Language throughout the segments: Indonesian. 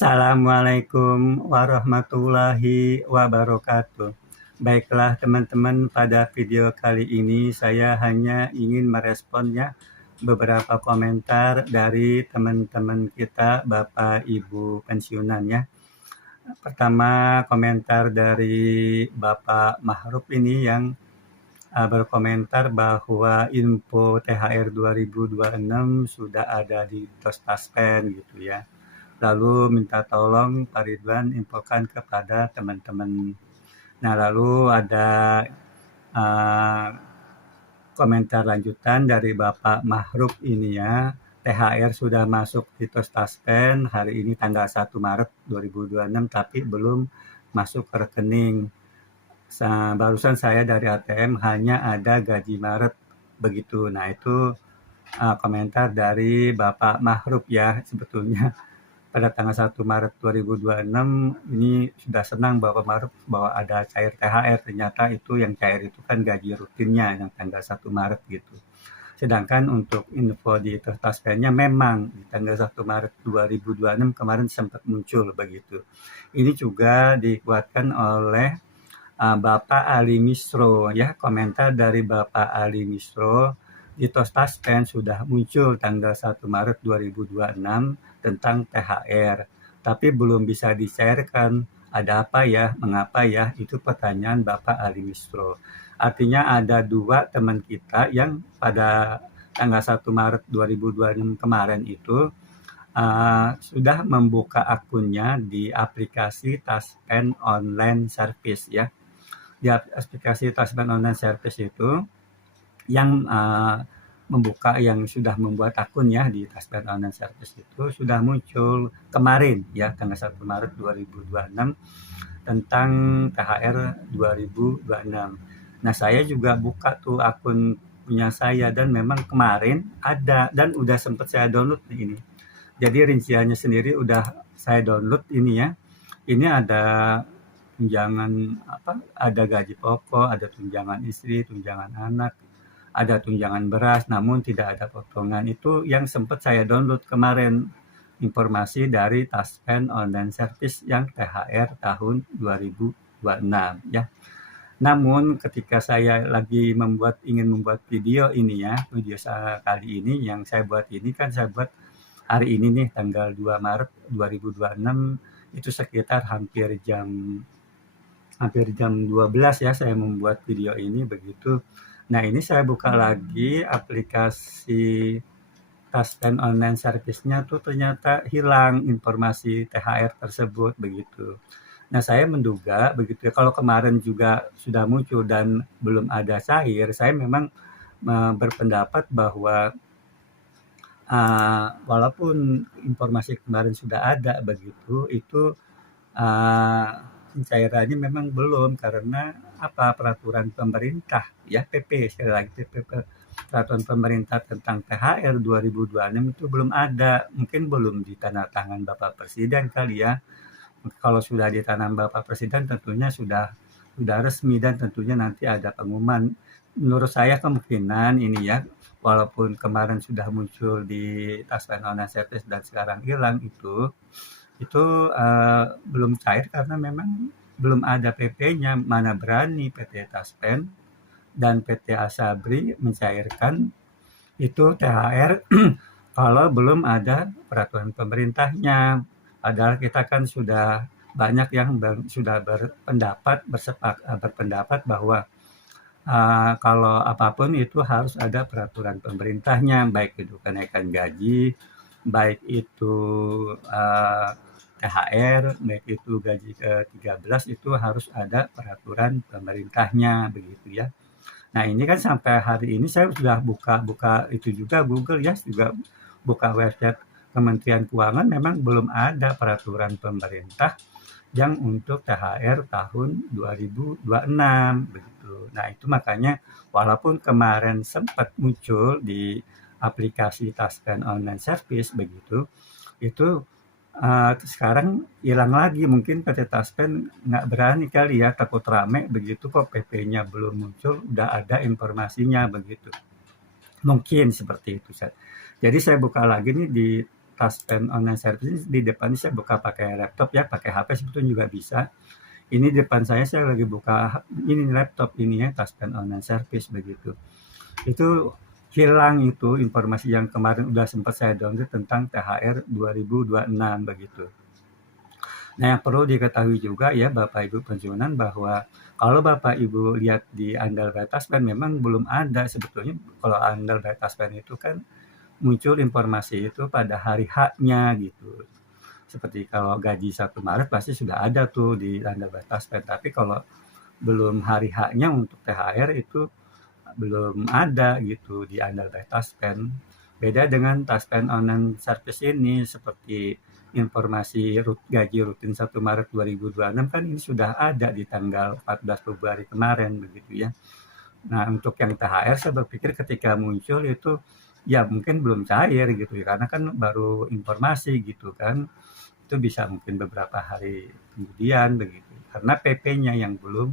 Assalamualaikum warahmatullahi wabarakatuh. Baiklah teman-teman, pada video kali ini saya hanya ingin meresponnya beberapa komentar dari teman-teman kita Bapak Ibu pensiunan ya. Pertama, komentar dari Bapak Mahruf ini yang berkomentar bahwa info THR 2026 sudah ada di Tostaspen gitu ya. Lalu minta tolong Pak Ridwan infokan kepada teman-teman. Nah, lalu ada komentar lanjutan dari Bapak Mahruf ini ya. THR sudah masuk di Tostaspen hari ini tanggal 1 Maret 2026 tapi belum masuk ke rekening. Barusan saya dari ATM hanya ada gaji Maret begitu. Nah, itu komentar dari Bapak Mahruf ya. Sebetulnya pada tanggal 1 Maret 2026 ini sudah senang Bapak Mahruf bahwa ada cair THR. Ternyata itu yang cair itu kan gaji rutinnya yang tanggal 1 Maret gitu. Sedangkan untuk info di Tostaspennya memang di tanggal 1 Maret 2026 kemarin sempat muncul begitu. Ini juga dikuatkan oleh Bapak Ali Misro ya. Komentar dari Bapak Ali Misro, di Tostaspen sudah muncul tanggal 1 Maret 2026 tentang THR, tapi belum bisa dicairkan. Ada apa ya? Mengapa ya? Itu pertanyaan Bapak Ali Misro. Artinya ada dua teman kita yang pada tanggal 1 Maret 2026 kemarin itu sudah membuka akunnya di aplikasi Taspen Online Service ya. Di aplikasi Taspen Online Service itu yang membuka, yang sudah membuat akun ya di Taspen Online Service itu sudah muncul kemarin ya tanggal 1 Maret 2026 tentang THR 2026. Nah, saya juga buka tuh akun punya saya dan memang kemarin ada dan udah sempat saya download ini. Jadi rinciannya sendiri udah saya download ini ya. Ini ada tunjangan ada gaji pokok, ada tunjangan istri, tunjangan anak, ada tunjangan beras, namun tidak ada potongan. Itu yang sempat saya download kemarin, informasi dari Taspen Online Service yang THR tahun 2026 ya. Namun ketika saya lagi ingin membuat video ini ya, video kali ini yang saya buat ini kan saya buat hari ini nih tanggal 2 Maret 2026, itu sekitar hampir jam 12 ya saya membuat video ini begitu. Nah, ini saya buka lagi aplikasi Taspen Online Service-nya tuh ternyata hilang informasi THR tersebut begitu. Nah, saya menduga begitu ya, kalau kemarin juga sudah muncul dan belum ada cair, saya memang berpendapat bahwa walaupun informasi kemarin sudah ada begitu, itu pencairannya memang belum karena peraturan pemerintah ya, PP sekali lagi peraturan pemerintah tentang THR 2026 itu belum ada, mungkin belum ditandatangan Bapak Presiden kali ya. Kalau sudah ditanam Bapak Presiden tentunya sudah resmi dan tentunya nanti ada pengumuman. Menurut saya kemungkinan ini ya, walaupun kemarin sudah muncul di Taspen Online Service dan sekarang hilang itu belum cair karena memang belum ada PP-nya. Mana berani PT Taspen dan PT Asabri mencairkan itu THR kalau belum ada peraturan pemerintahnya. Padahal kita kan sudah banyak yang sudah berpendapat bahwa kalau apapun itu harus ada peraturan pemerintahnya, baik itu kenaikan gaji, baik itu THR, baik itu gaji ke-13, itu harus ada peraturan pemerintahnya begitu ya. Nah, ini kan sampai hari ini saya sudah buka itu juga Google ya, juga buka website Kementerian Keuangan, memang belum ada peraturan pemerintah yang untuk THR tahun 2026 begitu. Nah, itu makanya walaupun kemarin sempat muncul di aplikasi Taspen Online Service begitu, itu sekarang hilang lagi. Mungkin PT Taspen nggak berani kali ya, takut rame begitu kok PP-nya belum muncul, udah ada informasinya begitu. Mungkin seperti itu. Jadi saya buka lagi nih di Taspen online service di depan saya buka pakai laptop ya, pakai HP sebetulnya juga bisa. Ini di depan saya lagi buka ini laptop ini ya, Taspen online service begitu. Itu hilang itu informasi yang kemarin udah sempat saya download tentang THR 2026 begitu. Nah, yang perlu diketahui juga ya Bapak Ibu pensiunan bahwa kalau Bapak Ibu lihat di Andal by Taspen memang belum ada sebetulnya. Kalau Andal by Taspen itu kan muncul informasi itu pada hari H-nya gitu. Seperti kalau gaji 1 Maret pasti sudah ada tuh di Andal by Taspen. Tapi kalau belum hari H-nya untuk THR itu belum ada gitu di Andal by Taspen. Beda dengan Taspen online service ini seperti informasi gaji rutin 1 Maret 2026 kan ini sudah ada di tanggal 14 Februari kemarin begitu ya. Nah, untuk yang THR saya berpikir ketika muncul itu ya mungkin belum cair gitu ya, karena kan baru informasi gitu kan. Itu bisa mungkin beberapa hari kemudian begitu. Karena PP-nya yang belum,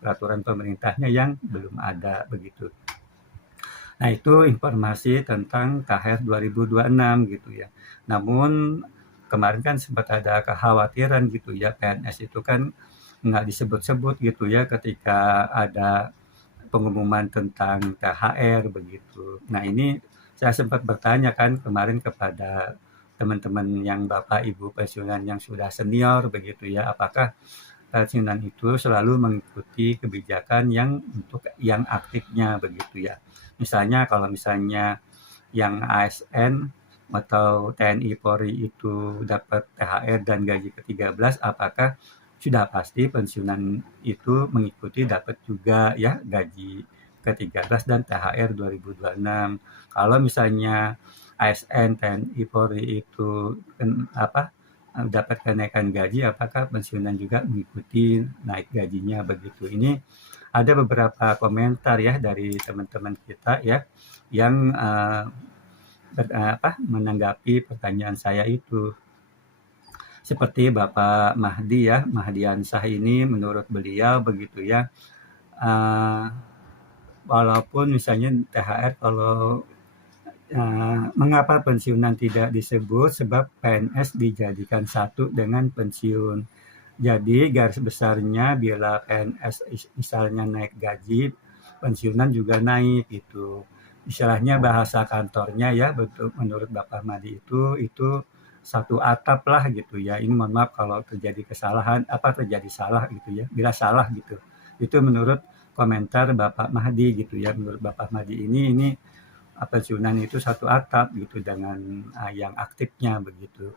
peraturan pemerintahnya yang belum ada begitu. Nah, itu informasi tentang THR 2026 gitu ya. Namun kemarin kan sempat ada kekhawatiran gitu ya, PNS itu kan nggak disebut-sebut gitu ya ketika ada pengumuman tentang THR begitu. Nah, ini saya sempat bertanya kan kemarin kepada teman-teman yang Bapak Ibu pensiunan yang sudah senior begitu ya, apakah pensiunan itu selalu mengikuti kebijakan yang untuk yang aktifnya begitu ya. Misalnya kalau misalnya yang ASN atau TNI Polri itu dapat THR dan gaji ke-13, apakah sudah pasti pensiunan itu mengikuti dapat juga ya gaji ke-13 dan THR 2026. Kalau misalnya ASN TNI Polri itu dapat kenaikan gaji, apakah pensiunan juga mengikuti naik gajinya begitu. Ini ada beberapa komentar ya dari teman-teman kita ya yang menanggapi pertanyaan saya itu. Seperti Bapak Mahdi ya, Mahdiansah ini menurut beliau begitu ya, walaupun misalnya THR kalau mengapa pensiunan tidak disebut, sebab PNS dijadikan satu dengan pensiun. Jadi garis besarnya bila PNS misalnya naik gaji, pensiunan juga naik gitu. Istilahnya bahasa kantornya ya, betul menurut Bapak Mahdi itu satu atap lah gitu ya. Ini mohon maaf kalau terjadi kesalahan, terjadi salah gitu ya. Bila salah gitu. Itu menurut komentar Bapak Mahdi gitu ya. Menurut Bapak Mahdi ini pensiunan itu satu atap gitu dengan yang aktifnya begitu.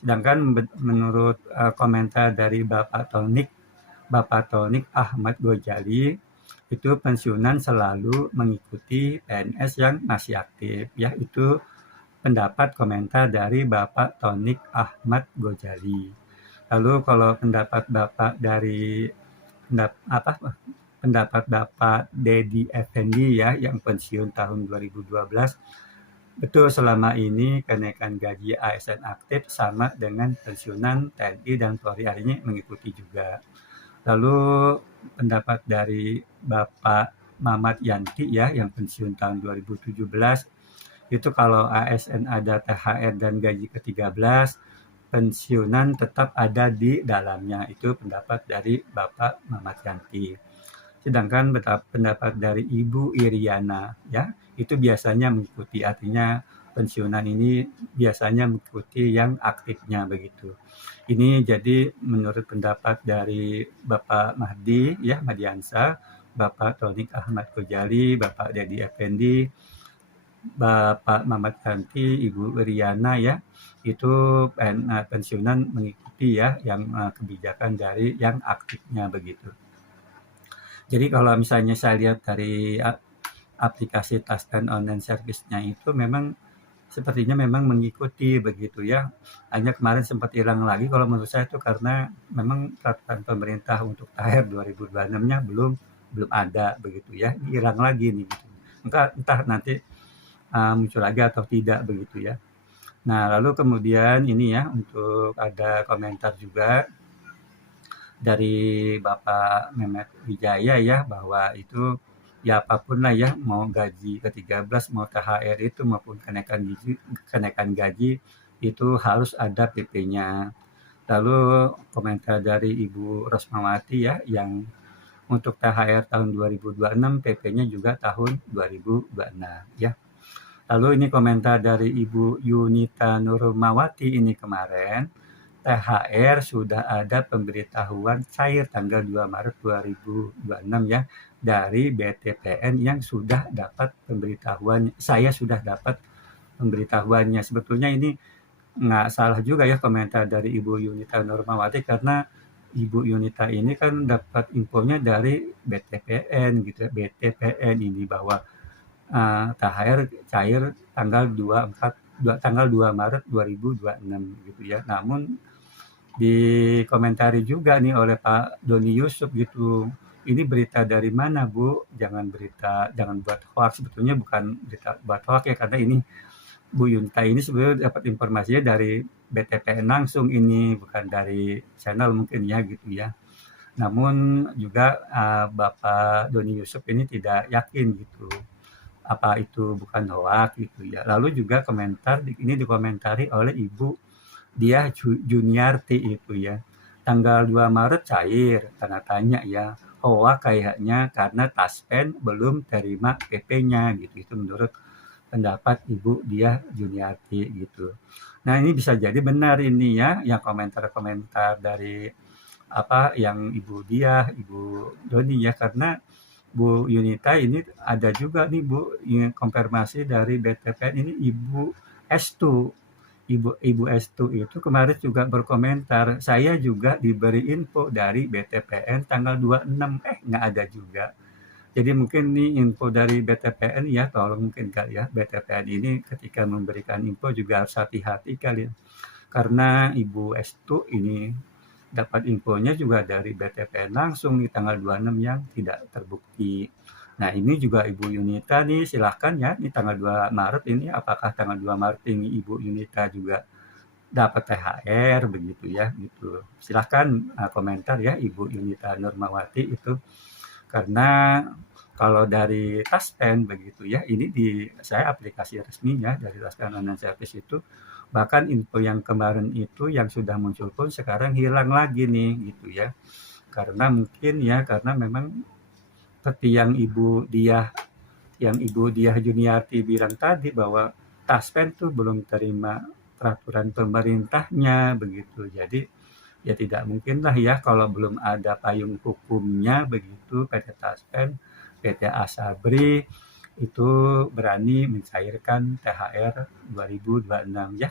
Sedangkan menurut komentar dari Bapak Tonik Ahmad Gojali, itu pensiunan selalu mengikuti PNS yang masih aktif ya. Itu pendapat komentar dari Bapak Tonik Ahmad Gojali. Lalu kalau pendapat Bapak dari pendapat Bapak Dedi Effendi ya yang pensiun tahun 2012, betul selama ini kenaikan gaji ASN aktif sama dengan pensiunan TNI dan Polri, artinya mengikuti juga. Lalu pendapat dari Bapak Mamat Yanti ya yang pensiun tahun 2017, itu kalau ASN ada THR dan gaji ke-13, pensiunan tetap ada di dalamnya. Itu pendapat dari Bapak Mamat Yanti. Sedangkan pendapat dari Ibu Iriana ya, itu biasanya mengikuti, artinya pensiunan ini biasanya mengikuti yang aktifnya begitu. Ini jadi menurut pendapat dari Bapak Mahdi ya, Mahdiansah, Bapak Tonik Ahmad Gojali, Bapak Dedi Effendi, Bapak Mamat Yanti, Ibu Iriana ya, itu pensiunan mengikuti ya yang kebijakan dari yang aktifnya begitu. Jadi kalau misalnya saya lihat dari aplikasi Taspen online service-nya itu memang sepertinya memang mengikuti begitu ya. Hanya kemarin sempat hilang lagi kalau menurut saya itu karena memang peraturan pemerintah untuk THR 2026-nya belum ada begitu ya. Hilang lagi nih gitu. Entah nanti muncul lagi atau tidak begitu ya. Nah, lalu kemudian ini ya untuk ada komentar juga dari Bapak Mehmet Wijaya ya, bahwa itu ya apapun lah ya, mau gaji ke-13, mau THR itu maupun kenaikan gaji itu harus ada PP-nya. Lalu komentar dari Ibu Rosmawati ya, yang untuk THR tahun 2026, PP-nya juga tahun 2026 ya. Lalu ini komentar dari Ibu Yunita Nurmawati ini kemarin, THR sudah ada pemberitahuan cair tanggal 2 Maret 2026 ya, dari BTPN yang sudah dapat pemberitahuan. Saya sudah dapat pemberitahuannya. Sebetulnya ini nggak salah juga ya komentar dari Ibu Yunita Nurmawati, karena Ibu Yunita ini kan dapat infonya dari BTPN gitu ya. BTPN ini bahwa THR cair tanggal 2 Maret 2026 gitu ya. Namun dikomentari juga nih oleh Pak Doni Yusuf gitu. Ini berita dari mana, Bu? Jangan buat hoax. Sebetulnya bukan berita buat hoax ya, karena ini Bu Yunta ini sebenarnya dapat informasinya dari BTPN langsung ini, bukan dari channel mungkin ya gitu ya. Namun juga Bapak Doni Yusuf ini tidak yakin gitu, apa itu bukan hoax gitu ya. Lalu juga ini dikomentari oleh Ibu Diah Juniarti itu ya. Tanggal 2 Maret cair, tanda tanya ya. Hoax kayaknya karena Taspen belum terima PP-nya gitu. Itu menurut pendapat Ibu Diah Juniarti gitu. Nah, ini bisa jadi benar ini ya, yang komentar-komentar dari yang Ibu Diah, Ibu Doni ya, karena Bu Yunita ini ada juga nih Bu, konfirmasi dari BTPN ini Ibu Estu. Ibu Estu itu kemarin juga berkomentar, saya juga diberi info dari BTPN tanggal 26, nggak ada juga. Jadi mungkin nih info dari BTPN ya, tolong mungkin kali ya, BTPN ini ketika memberikan info juga harus hati-hati kali ya. Karena Ibu Estu ini dapat infonya juga dari BTPN langsung di tanggal 26 yang tidak terbukti. Nah, ini juga Ibu Yunita nih, silahkan ya, ini tanggal 2 Maret ini, apakah tanggal 2 Maret ini Ibu Yunita juga dapat THR begitu ya, gitu. Silahkan komentar ya Ibu Yunita Nurmawati itu. Karena kalau dari Taspen begitu ya, ini saya aplikasi resminya dari Taspen Online Service itu, bahkan info yang kemarin itu yang sudah muncul pun sekarang hilang lagi nih gitu ya. Karena mungkin ya, karena memang seperti yang Ibu Diah Juniarti bilang tadi, bahwa Taspen tuh belum terima peraturan pemerintahnya begitu. Jadi ya tidak mungkin lah ya kalau belum ada payung hukumnya begitu, PT Taspen, PT Asabri itu berani mencairkan THR 2026 ya.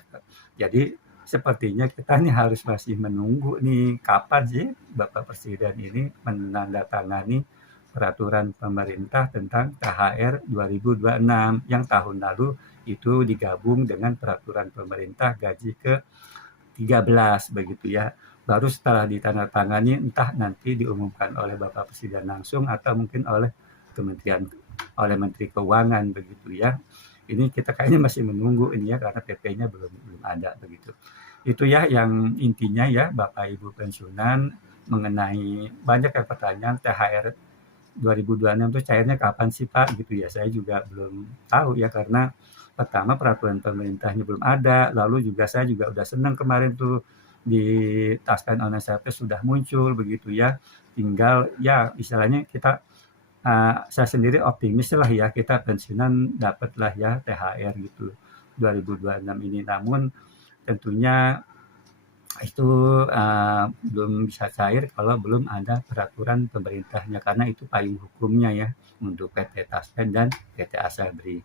Jadi sepertinya kita nih harus masih menunggu nih kapan sih Bapak Presiden ini menandatangani peraturan pemerintah tentang THR 2026 yang tahun lalu itu digabung dengan peraturan pemerintah gaji ke-13 begitu ya. Baru setelah ditandatangani entah nanti diumumkan oleh Bapak Presiden langsung atau mungkin oleh Menteri Keuangan begitu ya. Ini kita kayaknya masih menunggu ini ya, karena PP-nya belum ada begitu. Itu ya yang intinya ya Bapak Ibu pensiunan, mengenai banyak yang pertanyaan THR 2026 itu cairnya kapan sih Pak gitu ya. Saya juga belum tahu ya, karena pertama peraturan pemerintahnya belum ada, lalu juga saya juga udah senang kemarin tuh di Taspen Online Service sudah muncul begitu ya. Tinggal ya istilahnya kita saya sendiri optimis lah ya, kita pensiunan dapatlah ya THR gitu 2026 ini. Namun tentunya itu belum bisa cair kalau belum ada peraturan pemerintahnya, karena itu payung hukumnya ya untuk PT Taspen dan PT Asabri.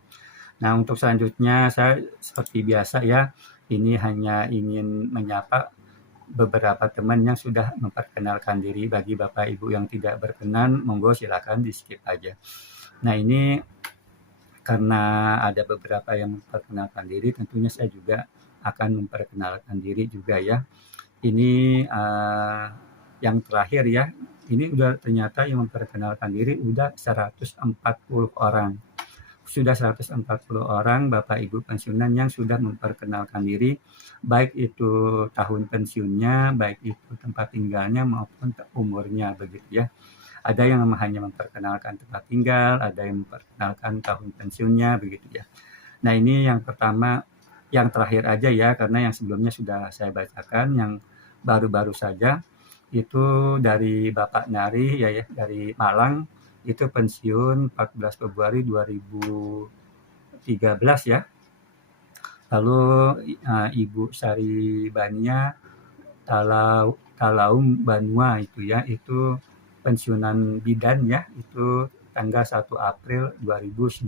Nah, untuk selanjutnya saya seperti biasa ya, ini hanya ingin menyapa beberapa teman yang sudah memperkenalkan diri. Bagi Bapak Ibu yang tidak berkenan, monggo silakan di-skip aja. Nah, ini karena ada beberapa yang memperkenalkan diri, tentunya saya juga akan memperkenalkan diri juga ya. Ini yang terakhir ya, ini udah ternyata yang memperkenalkan diri udah 140 orang. Sudah 140 orang Bapak Ibu pensiunan yang sudah memperkenalkan diri, baik itu tahun pensiunnya, baik itu tempat tinggalnya maupun umurnya begitu ya. Ada yang hanya memperkenalkan tempat tinggal, ada yang memperkenalkan tahun pensiunnya begitu ya. Nah, ini yang pertama yang terakhir aja ya, karena yang sebelumnya sudah saya bacakan. Yang baru-baru saja itu dari Bapak Nyari ya, dari Malang, itu pensiun 14 Februari 2013 ya. Lalu Ibu Sari Bania Talaum Banua itu ya, itu pensiunan bidan ya, itu tanggal 1 April 2019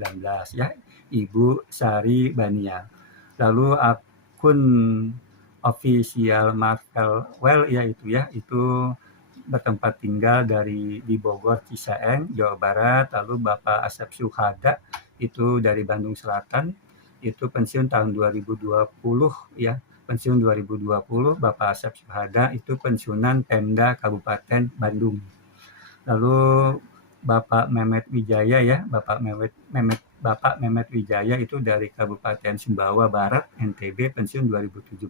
ya, Ibu Sari Bania. Lalu akun official Marvel Well ya, itu bertempat tinggal di Bogor Cisaeng, Jawa Barat. Lalu Bapak Asep Suhada itu dari Bandung Selatan, itu pensiun tahun 2020 ya, pensiun 2020. Bapak Asep Suhada itu pensiunan Pemda Kabupaten Bandung. Lalu Bapak Mehmet Wijaya ya, Bapak Mehmet Wijaya itu dari Kabupaten Sumbawa Barat, NTB, pensiun 2017.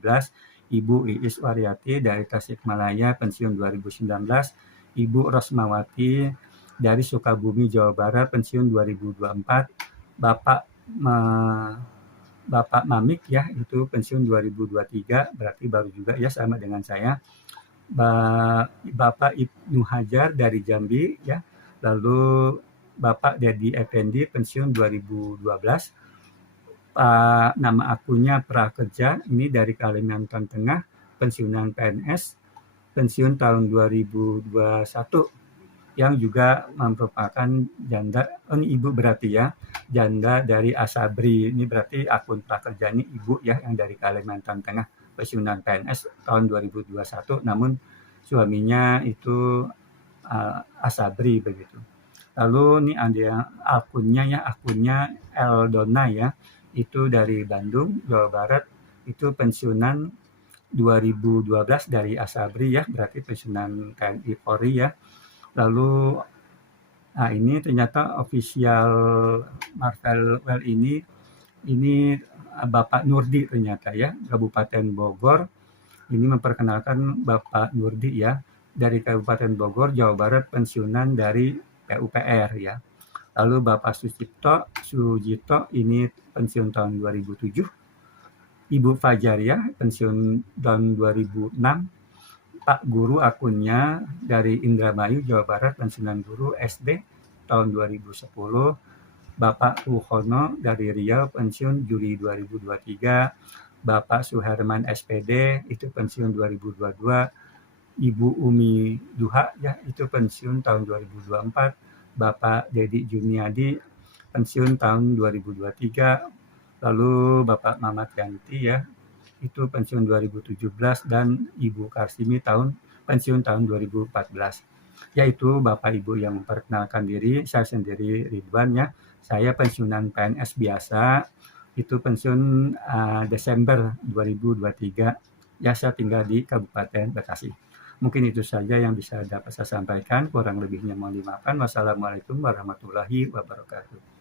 Ibu Iis Waryati dari Tasikmalaya, pensiun 2019. Ibu Rosmawati dari Sukabumi, Jawa Barat, pensiun 2024. Bapak Mamik ya, itu pensiun 2023, berarti baru juga ya, sama dengan saya. Bapak Ibnu Hajar dari Jambi ya. Lalu Bapak Dedi Effendi pensiun 2012. Nama akunnya Prakerja, ini dari Kalimantan Tengah, pensiunan PNS, pensiun tahun 2021, yang juga merupakan janda, ini ibu berarti ya, janda dari Asabri. Ini berarti akun Prakerja ini ibu ya, yang dari Kalimantan Tengah, pensiunan PNS tahun 2021, namun suaminya itu Asabri begitu. Lalu ini ada akunnya Eldona ya, itu dari Bandung, Jawa Barat, itu pensiunan 2012 dari Asabri ya, berarti pensiunan TNI Polri ya. Lalu ini ternyata official Marvel Well ini Bapak Nurdi ternyata ya, Kabupaten Bogor. Ini memperkenalkan Bapak Nurdi ya, dari Kabupaten Bogor, Jawa Barat, pensiunan dari PUPR ya. Lalu Bapak Sujito ini pensiun tahun 2007. Ibu Fajaria pensiun tahun 2006. Pak Guru akunnya dari Indramayu, Jawa Barat, pensiunan guru SD tahun 2010. Bapak Ruhono dari Riau, pensiun Juli 2023. Bapak Suherman SPD itu pensiun 2022. Ibu Umi Duha ya, itu pensiun tahun 2024. Bapak Dedi Juniadi pensiun tahun 2023. Lalu Bapak Mamat Yanti ya, itu pensiun 2017, dan Ibu Karsimi pensiun tahun 2014. Yaitu Bapak Ibu yang memperkenalkan diri. Saya sendiri Ridwan ya, saya pensiunan PNS biasa, itu pensiun Desember 2023 ya, saya tinggal di Kabupaten Bekasi. Mungkin itu saja yang bisa dapat saya sampaikan, kurang lebihnya mohon dimaafkan. Wassalamualaikum warahmatullahi wabarakatuh.